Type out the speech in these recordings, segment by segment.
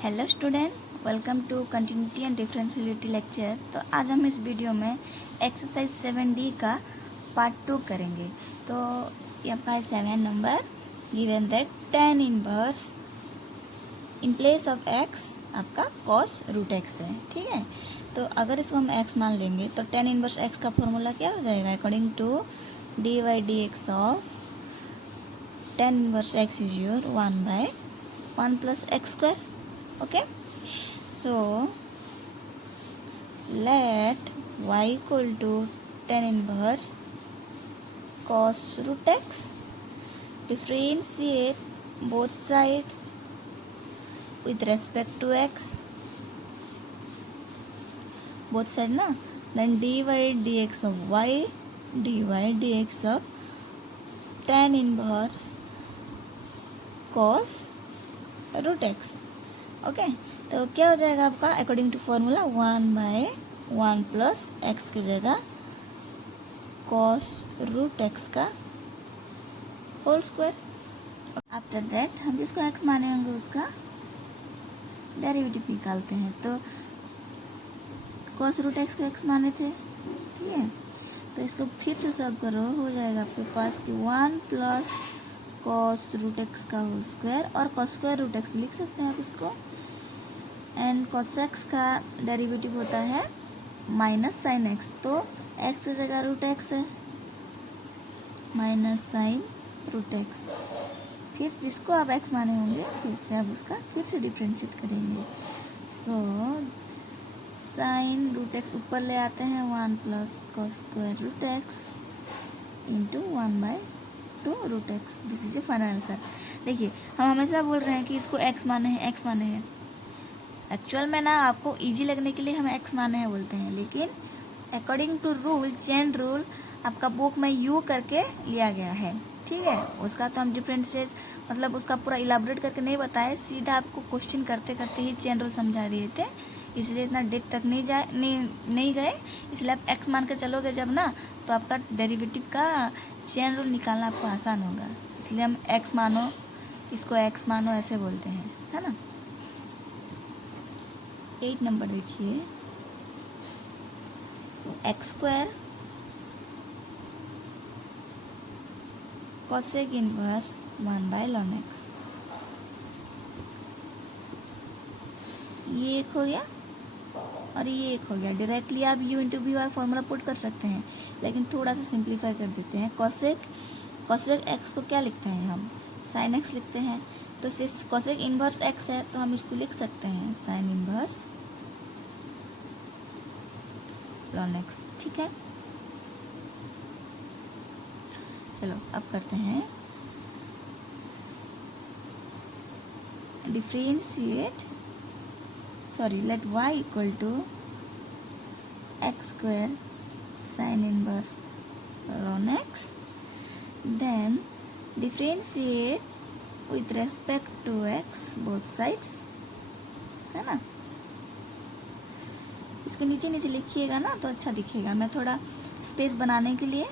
Hello student, welcome to continuity and differentiability lecture. तो आज हम इस वीडियो में एक्सरसाइज 7D का पार्ट 2 करेंगे। तो ये आपका है 7 number. Given that tan inverse in place of x आपका cos रूट x है। ठीक है, तो अगर इसको हम x मान लेंगे तो tan इनवर्स x का फॉर्मूला क्या हो जाएगा? According to dy/dx of tan inverse x is your 1/1 plus x square. Okay, so let y equal to tan inverse cos root x. Differentiate both sides with respect to x. Both side ना, then dy dx of y, dy dx of tan inverse cos root x. Okay, तो क्या हो जाएगा आपका? According to formula 1/1 plus x की जगह cos root x का whole square. After that हम जिसको एक्स माने होंगे उसका डेरिवेटिव निकालते हैं। तो कॉस रूट एक्स को एक्स माने थे, ठीक है, तो इसको फिर से सॉल्व करो, हो जाएगा आपके पास कि 1 प्लस कॉस रूट एक्स का होल स्क्वायर, और कॉस स्क्वायर रूट एक्स भी लिख सकते हैं आप इसको। एंड कॉस एक्स का डेरिवेटिव होता है माइनस साइन एक्स, तो एक्स की जगह रूट एक्स है, माइनस साइन रूट एक्स। फिर जिसको आप एक्स माने होंगे फिर से आप उसका फिर से डिफ्रेंशिएट करेंगे। सो साइन रूट एक्स ऊपर ले आते हैं, 1 plus cos square root x into 1/2 root x. This is a final answer. देखिए, हम हमेशा बोल रहे हैं कि इसको एक्स माने हैं, एक्स माने हैं। एक्चुअल में ना आपको इजी लगने के लिए हम एक्स माने हैं बोलते हैं, लेकिन according to rule, chain rule, आपका बुक में यू करके लिया गया है। ठीक है, उसका तो हम डिफरेंशिएट मतलब उसका पूरा इलाबोरेट करके नहीं बताए, सीधा आपको क्वेश्चन करते करते ही चेन रूल समझा दिए थे, इसलिए इतना डेप्थ तक नहीं गए। इसलिए आप एक्स मान के चलोगे जब ना, तो आपका डेरिवेटिव का चेन रूल निकालना आपको आसान होगा। इसलिए हम एक्स मानो, इसको एक्स मानो ऐसे बोलते हैं, है ना। 8 नंबर देखिए, x square cosec inverse 1/ln x। ये एक हो गया और ये एक हो गया। डायरेक्टली आप u इंटू वी वाला फॉर्मूला पुट कर सकते हैं, लेकिन थोड़ा सा सिंप्लीफाई कर देते हैं। कॉसेक एक्स को क्या लिखते हैं हम? साइन एक्स लिखते हैं। तो कॉसेक इनवर्स एक्स है, तो हम इसको लिख सकते हैं साइन इनवर्स ln x। ठीक है, चलो अब करते हैं differentiate, let y equal to x square sine inverse ln x, then differentiate with respect to x both sides, है ना। इसके नीचे नीचे लिखिएगा ना तो अच्छा दिखेगा। मैं थोड़ा स्पेस बनाने के लिए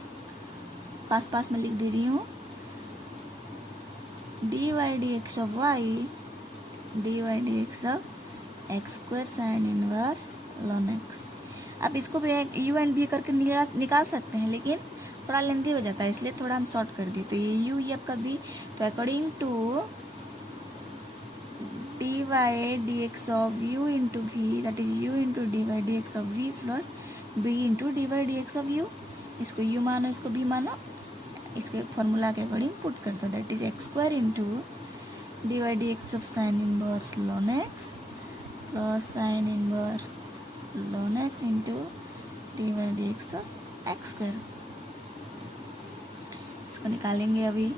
पास में लिख दे रही हूँ। dy/dx of y, dy/dx of x square sine inverse ln x। आप इसको भी एक u एंड v करके निकाल सकते हैं, लेकिन थोड़ा लेंथी हो जाता है, इसलिए थोड़ा हम शॉर्ट कर दिए। तो ये u, ये आपका v। तो according to dy/dx of u into v, that is u into dy/dx of v plus v into dy/dx of u। इसको u मानो, इसको v मानो, इसके फॉर्मूला के अकॉर्डिंग पुट कर दो। That is x square into dy/dx of sine inverse ln x plus sine inverse ln x into dy/dx of x square. इसको निकालेंगे अभी।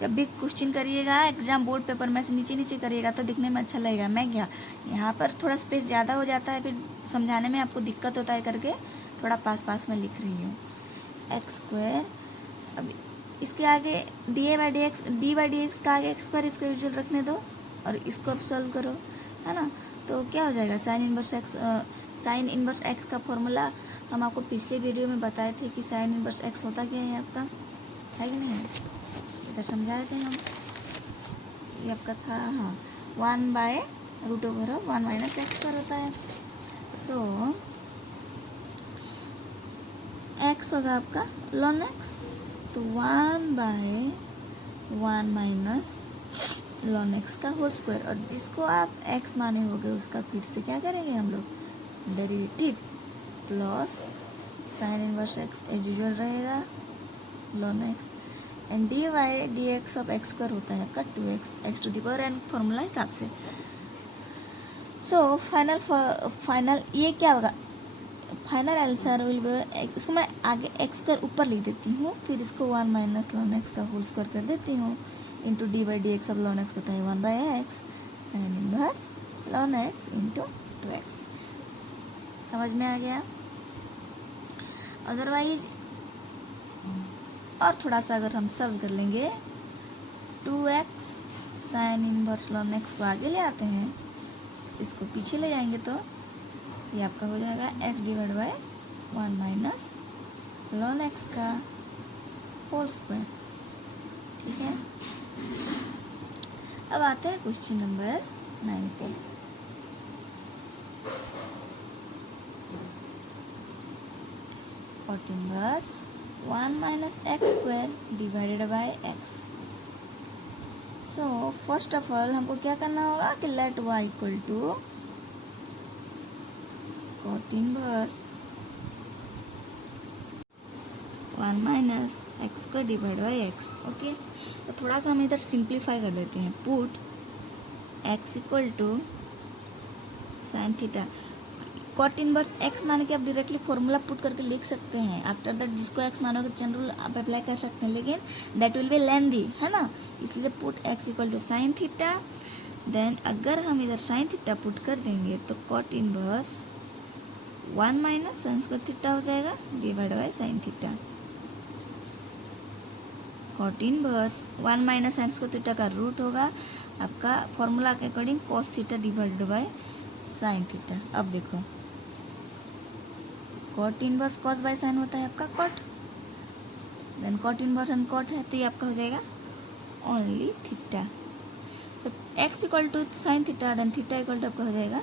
जब भी क्वेश्चन करिएगा एग्जाम बोर्ड पेपर में से नीचे नीचे करिएगा तो दिखने में अच्छा लगेगा। मैं क्या, यहाँ पर थोड़ा स्पेस ज़्यादा हो जाता है, फिर समझाने में आपको दिक्कत होता है करके थोड़ा पास में लिख रही हूँ। एक्स स्क्वायर, अब इसके आगे dy/dx का आगे एक्स स्क्वायर, इसको यूजुअल रखने दो और इसको अब सॉल्व करो, है ना। तो क्या हो जाएगा? साइन इनवर्स एक्स का फॉर्मूला हम आपको पिछले वीडियो में बताए थे कि साइन इनवर्स एक्स होता क्या है आपका, है कि नहीं? इधर समझाए थे हम, ये आपका था, हाँ, 1/√1 माइनस एक्स स्क्वायर होता है। सो एक्स होगा आपका ln x, तो 1/1 माइनस ln x का होल स्क्वायर, और जिसको आप x माने होगे उसका फिर से क्या करेंगे हम लोग, derivative, plus sine inverse x as usual रहेगा ln x, and dy/dx of x square होता है आपका 2x x to the power n formula हिसाब से। सो फाइनल ये क्या होगा, फाइनल आंसर विल बी, इसको मैं आगे एक्स स्क्वायर ऊपर लिख देती हूँ, फिर इसको 1 माइनस ln x का होल स्क्वायर कर देती हूँ, into dy/dx of ln x होता है 1/x sign inverse ln x into 2x। समझ में आ गया। अदरवाइज और थोड़ा सा अगर हम सॉल्व कर लेंगे, 2x sign inverse ln x को आगे ले आते हैं, इसको पीछे ले जाएंगे तो ये आपका हो जाएगा x divide by 1 minus ln x का होल स्क्वायर। ठीक है, अब आते हैं क्वेश्चन नंबर 9 पे। Cot inverse 1 minus x square divided by x. So first of all हमको क्या करना होगा कि let y equal to cot inverse 1 minus x square divide by x. Okay, तो थोड़ा सा हम इधर सिंप्लीफाई कर देते हैं, put x equal to sine theta, cot inverse x मान के आप डायरेक्टली फॉर्मूला पुट करके लिख सकते हैं, आफ्टर दैट जिसको x मानोगे चैन रूल आप अप्लाई कर सकते हैं, लेकिन दैट विल बी लेंदी, है ना, इसलिए put x equal to sine theta. Then अगर हम इधर साइन थीटा पुट कर देंगे तो cot inverse 1 minus sine square theta हो जाएगा divide by sine theta. Cot inverse 1 minus sine square theta का रूट होगा आपका फॉर्मूला के according cos theta divided by sine theta. अब देखो cot inverse cos by sine होता है आपका cot, then cot inverse and cot है तो ये आपका हो जाएगा ओनली थीटा। तो x equal to sine theta, then theta equal to आपका हो जाएगा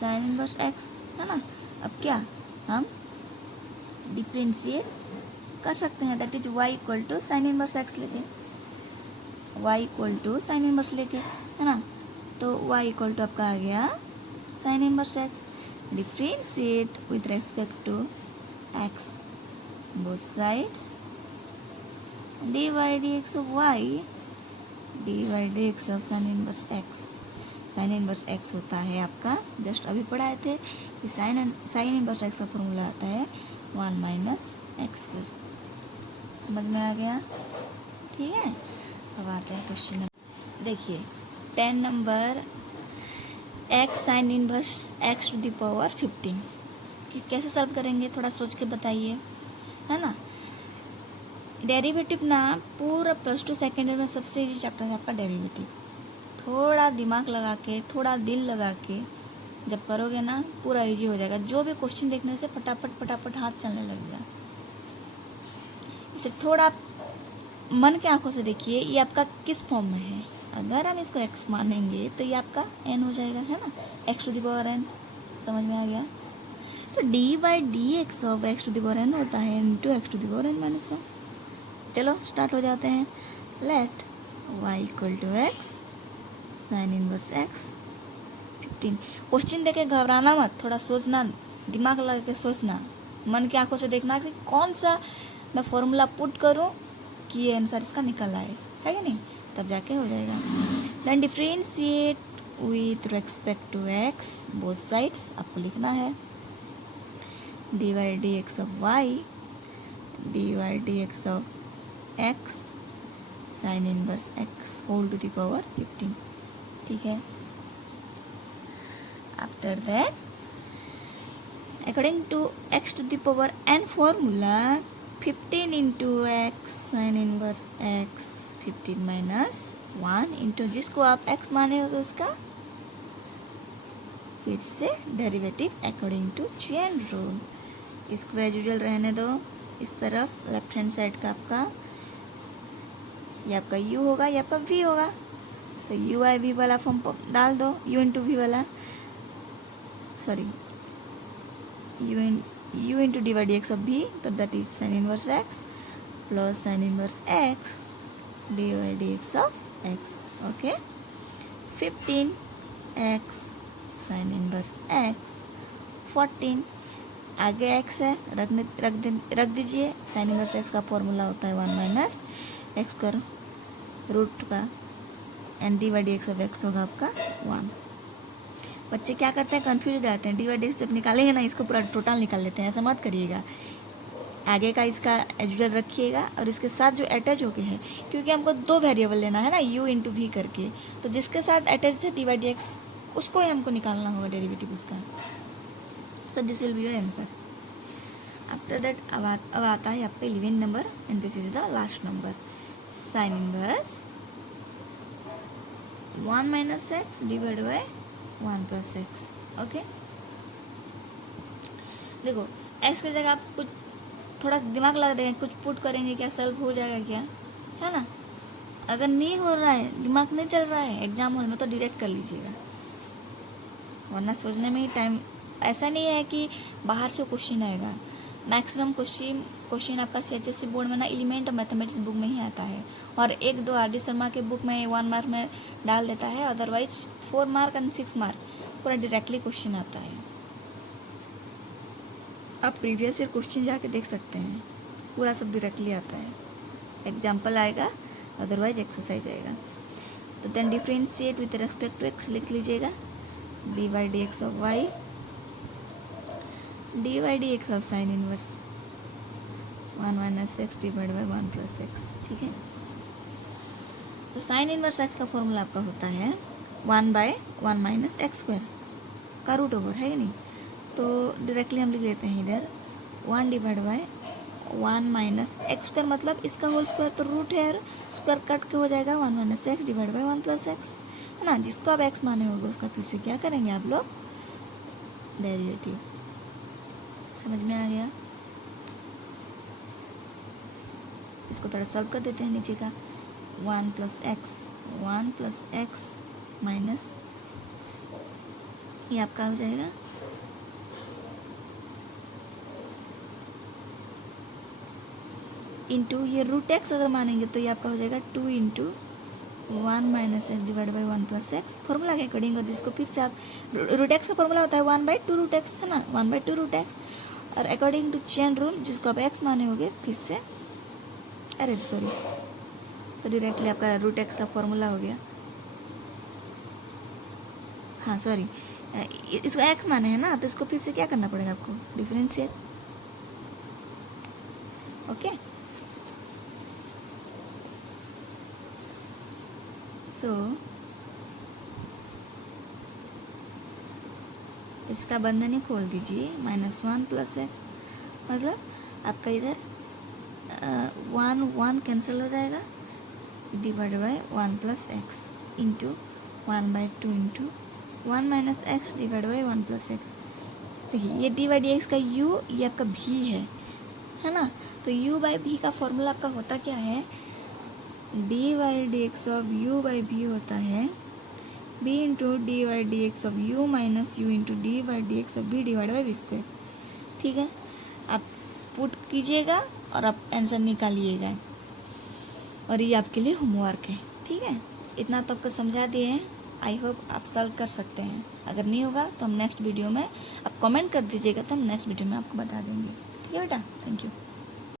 साइन इनवर्स एक्स, है ना। अब क्या हम डिफ्रेंशिएट कर सकते हैं, that is y equal to sine inverse x लेके, y equal to sine inverse लेके, है ना, तो y इक्वल टू आपका आ गया sine inverse x, differentiate with respect to x both sides, dy/dx of y dy/dx of sine inverse x। Sine inverse x होता है आपका, जस्ट अभी पढ़ाए थे कि साइन इनवर्स x का फॉर्मूला आता है 1 माइनस एक्स स्क्वायर। समझ में आ गया, ठीक है। अब आते हैं क्वेश्चन नंबर, देखिए 10 number, x sine inverse x to the power 15, कैसे सॉल्व करेंगे थोड़ा सोच के बताइए, है ना। डेरिवेटिव ना पूरा +2 सेकेंड में सबसे इजी चैप्टर है आपका डेरिवेटिव, थोड़ा दिमाग लगा के थोड़ा दिल लगा के जब करोगे ना पूरा इजी हो जाएगा, जो भी क्वेश्चन देखने से फटाफट हाथ चलने लगेगा। इसे थोड़ा मन के आंखों से देखिए, ये आपका किस फॉर्म में है, अगर हम इसको x मानेंगे तो ये आपका n हो जाएगा, है ना, x to the power n। समझ में आ गया। तो dy/dx of x to the power n होता है into x to the power n minus 1। चलो स्टार्ट हो जाते हैं। Let y equal to x sine inverse x 15। Question देखे घबराना मत, थोड़ा सोचना, दिमाग लगा के सोचना, मन की आंखों से देखना कि कौन सा मैं फॉर्मूला पुट करूं कि ये आंसर इसका निकल आए, है कि नहीं, तब जाके हो जाएगा। Then differentiate with respect to x both sides आपको लिखना है, dy/dx of y dy/dx of x sine inverse x whole to the power 15। ठीक है। After that according to x to the power n formula 15 into x sine inverse x 15 minus 1 into जिसको आप x माने होगा उसका फिर से derivative according to chain rule. इसको एज यूजुअल रहने दो, इस तरफ लेफ्ट हैंड साइड का आपका ये आपका u होगा, ये आपका v होगा, तो यू बाई वी वाला फॉर्म डाल दो, यू इंटू वी वाला, sorry you into d by d x of भी, तो that is sine inverse x plus sine inverse x D by d x of x. Okay, 15x sign inverse x, 14 आगे x है, रख दीजिए। Sign inverse x का formula होता है 1 minus x square root का, and D by d x of x होगा आपका 1। बच्चे क्या करते हैं, कंफ्यूज हो जाते हैं। डी बाई डी एक्स जब निकालेंगे ना, इसको पूरा टोटल निकाल लेते हैं। ऐसा मत करिएगा, आगे का इसका एजुअल रखिएगा और इसके साथ जो अटैच हो गए हैं, क्योंकि हमको 2 वेरिएबल लेना है ना, u इंटू वी करके, तो जिसके साथ अटैच है डी बाई डी एक्स, उसको ही हमको निकालना होगा डेरिवेटिव उसका। So this will be your answer. After that अब आता है आपका 11 number, and this is the last number. Sign inverse 1 minus x divide by 1 plus x. Okay, देखो एक्स की जगह आप कुछ थोड़ा दिमाग लगा देंगे, कुछ पुट करेंगे, क्या सॉल्व हो जाएगा क्या, है ना। अगर नहीं हो रहा है, दिमाग नहीं चल रहा है एग्जाम हॉल में, तो डायरेक्ट कर लीजिएगा, वरना सोचने में ही टाइम। ऐसा नहीं है कि बाहर से क्वेश्चन आएगा, मैक्सिमम क्वेश्चन आपका CHSE बोर्ड में ना एलिमेंट और मैथमेटिक्स बुक में ही आता है, और 1-2 RD शर्मा के बुक में 1 मार्क में डाल देता है, अदरवाइज 4 मार्क एंड 6 मार्क पूरा डायरेक्टली क्वेश्चन आता है। आप प्रीवियस ईयर क्वेश्चन जाके देख सकते हैं, पूरा सब डायरेक्टली आता है। एग्जाम्पल आएगा, अदरवाइज एक्सरसाइज आएगा। तो then differentiate with respect to x लिख लीजिएगा, d by d x of y d by d x of sine inverse 1 minus x divide by 1 plus x. ठीक है, तो साइन इनवर्स एक्स का formula आपका होता है 1 बाई 1 माइनस एक्स स्क्वायर का रूट ओवर, है कि नहीं। तो डायरेक्टली हम लिख लेते हैं इधर 1 divide by 1 minus x square, मतलब इसका होल स्क्वायर तो रूट है, और स्क्वायर कट के हो जाएगा 1 minus x divide by 1 plus x, है ना। जिसको आप एक्स माने होगा उसका फिर से क्या करेंगे आप लोग, डेरिवेटिव। समझ में आ गया। इसको थोड़ा सॉल्व कर देते हैं। नीचे का 1 प्लस एक्स माइनस ये आपका हो जाएगा इंटू ये रूट एक्स अगर मानेंगे तो ये आपका हो जाएगा 2 into 1 minus x divide by 1 plus x, formula के अकॉर्डिंग। और जिसको फिर से आप रूट एक्स का फॉर्मूला होता है 1/2 रूट एक्स, है ना, 1/2 रूट एक्स, और अकॉर्डिंग टू चेन रूल जिसको आप एक्स माने होगे फिर से, अरे सॉरी, तो डायरेक्टली आपका रूट एक्स का फॉर्मूला हो गया। हाँ सॉरी, इसको एक्स माने हैं ना, तो इसको फिर से क्या करना पड़ेगा आपको, डिफरेंशिएट। ओके, सो इसका बंधन ही खोल दीजिए, -1 प्लस एक्स, मतलब आपका इधर 1 कैंसिल हो जाएगा, divide by 1 plus x into 1/2 into 1 minus x divide by 1 plus x. देखिए ये डी बाई डी एक्स का u, ये आपका भी है ना। तो u बाई भी का फॉर्मूला आपका होता क्या है, d by d x of u by भी होता है b into d by d x of u minus u into d by d x of b divide by b square. ठीक है, आप पुट कीजिएगा और आप आंसर निकालिएगा, और ये आपके लिए होमवर्क है। ठीक है, इतना तो आपको समझा दिए हैं, आई होप आप सॉल्व कर सकते हैं। अगर नहीं होगा तो हम नेक्स्ट वीडियो में, आप कमेंट कर दीजिएगा तो हम नेक्स्ट वीडियो में आपको बता देंगे। ठीक है बेटा, थैंक यू।